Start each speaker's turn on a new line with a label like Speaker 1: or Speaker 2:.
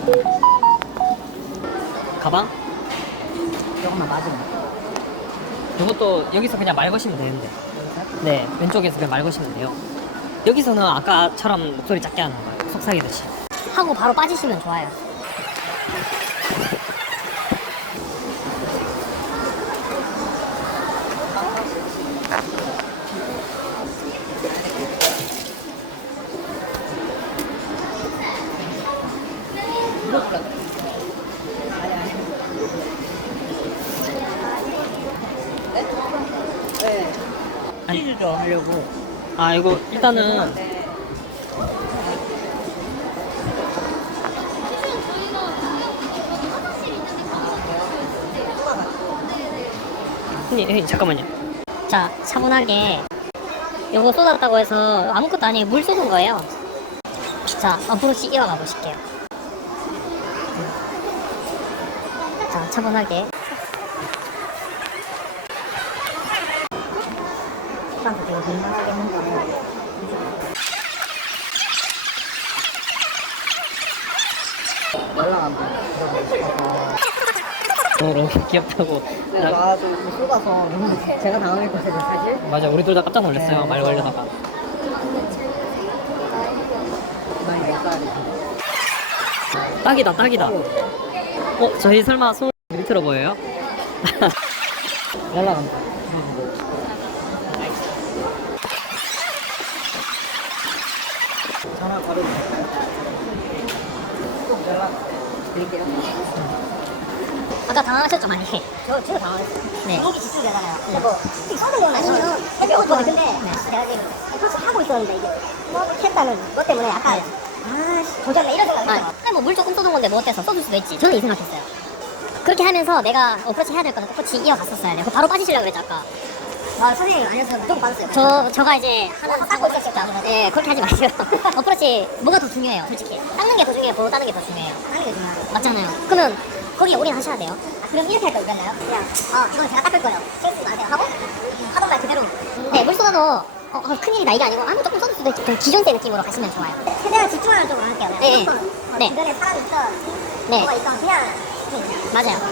Speaker 1: 가방?
Speaker 2: 조금만 맞으면.
Speaker 1: 이것도 여기서 그냥 말 거시면 되는데. 네, 왼쪽에서 그냥 말 거시면 돼요. 여기서는 아까처럼 목소리 작게 하는 거예요. 속삭이듯이.
Speaker 2: 하고 바로 빠지시면 좋아요.
Speaker 1: 아니,
Speaker 2: 좀 하려고.
Speaker 1: 아, 이거 일단은 형님, 잠깐만요.
Speaker 2: 자, 차분하게 요거 쏟았다고 해서 아무것도 아니에요. 물 쏟은 거예요. 자, 어프로치 이어가 보실게요. 자, 차분하게.
Speaker 3: 연락 한번 드려보고 싶어서.
Speaker 1: 너무 귀엽다고.
Speaker 3: 좀 쏟아서 너무 제가 당황했거든요, 사실.
Speaker 1: 맞아, 우리 둘 다 깜짝 놀랐어요. 말 걸려다가.
Speaker 3: 나이 몇 살이?
Speaker 1: 딱이다, 딱이다. 저희 설마 손 밑으로 보여요?
Speaker 3: 연락 한번. 전화 바로 꼭 연락 드릴게요.
Speaker 2: 아까 당황하셨죠, 많이?
Speaker 4: 저 진짜 당황했어요.
Speaker 2: 네.
Speaker 4: 여기 집중되잖아요. 근데 뭐, 쏟은 건 아니면 해보고 근데 제가 지금 계속 하고 있었는데 이게 뭐 했다는 것 때문에 약간 아씨 조졌네 이런 생각이 들어요.
Speaker 2: 아니, 뭐 물 조금 쏟은 건데 뭐 어때서? 쏟을 수도 있지. 저는 이 생각했어요. 그렇게 하면서 내가 어프로치 해야 될 거는 어프로치 이어갔었어야 돼요. 바로 빠지시려고 그랬죠, 아까.
Speaker 4: 아 선생님 아니었으면 무조건 받았어요.
Speaker 2: 저가 이제 하는
Speaker 4: 하고 있었죠.
Speaker 2: 네, 그렇게 하지 마세요. 어프로치 뭐가 더 중요해요, 솔직히. 닦는 게 더 중요해요, 보고 따는 게 더 중요해요.
Speaker 4: 하는 게 중요해요.
Speaker 2: 맞잖아요. 그러면 거기에 올인하셔야 돼요.
Speaker 4: 아, 그럼 이렇게 할 거 있겠나요? 그냥 이건 제가 닦을 거예요. 실수 마세요 하고 하던 말 그대로
Speaker 2: 네, 물 쏟아도 큰일이다 이게 아니고 뭐 조금 쏟을 수도 있지. 좀 기존세 느낌으로 가시면 좋아요.
Speaker 4: 최대한 집중하는 쪽으로 할게요.
Speaker 2: 네,
Speaker 4: 무조건
Speaker 2: 네.
Speaker 4: 주변에 사람 있던
Speaker 2: 네.
Speaker 4: 뭐가 있던 그냥
Speaker 2: 맞아요.